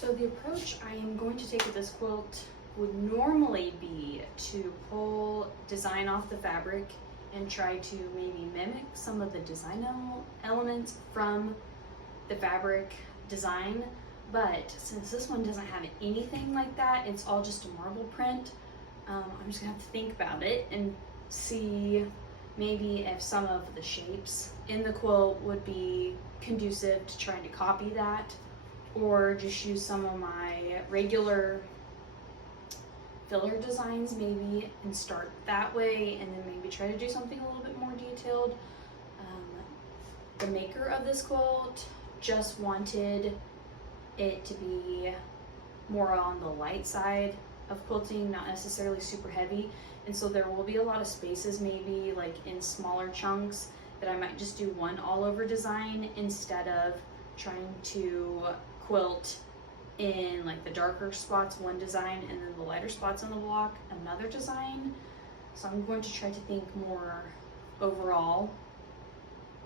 So the approach I am going to take with this quilt would normally be to pull design off the fabric and try to maybe mimic some of the design elements from the fabric design. But since this one doesn't have anything like that, it's all just a marble print, I'm just gonna have to think about it and see maybe if some of the shapes in the quilt would be conducive to trying to copy that, or just use some of my regular filler designs maybe and start that way, and then maybe try to do something a little bit more detailed. The maker of this quilt just wanted it to be more on the light side of quilting, not necessarily super heavy, and so there will be a lot of spaces maybe like in smaller chunks that I might just do one all over design instead of trying to quilt in like the darker spots one design and then the lighter spots on the block another design. So I'm going to try to think more overall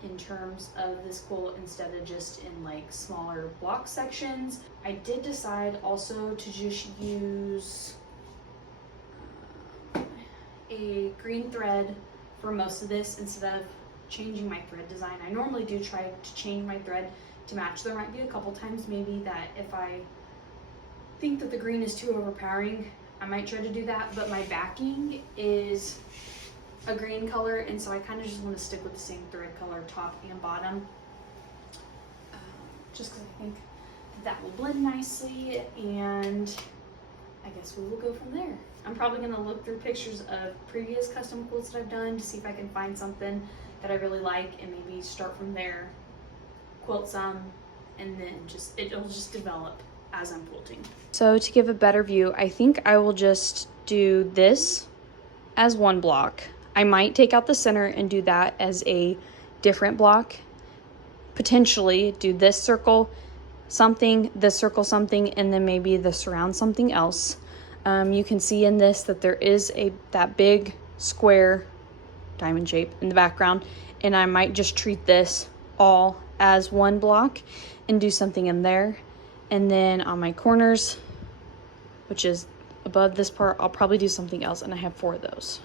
in terms of this quilt instead of just in like smaller block sections. I did decide also to just use a green thread for most of this instead of changing my thread design. I normally do try to change my thread to match. There might be a couple times maybe that if I think that the green is too overpowering, I might try to do that, but my backing is a green color, and so I kind of just want to stick with the same thread color top and bottom, just because I think that will blend nicely, and I guess we will go from there. I'm probably going to look through pictures of previous custom quilts that I've done to see if I can find something that I really like and maybe start from there, quilt some, and then it'll just develop as I'm quilting. So to give a better view, I think I will just do this as one block. I might take out the center and do that as a different block. Potentially do this circle something, this circle something, and then maybe this around something else. You can see in this that there is that big square diamond shape in the background, and I might just treat this all as one block and do something in there. And then on my corners, which is above this part, I'll probably do something else, and I have 4 of those.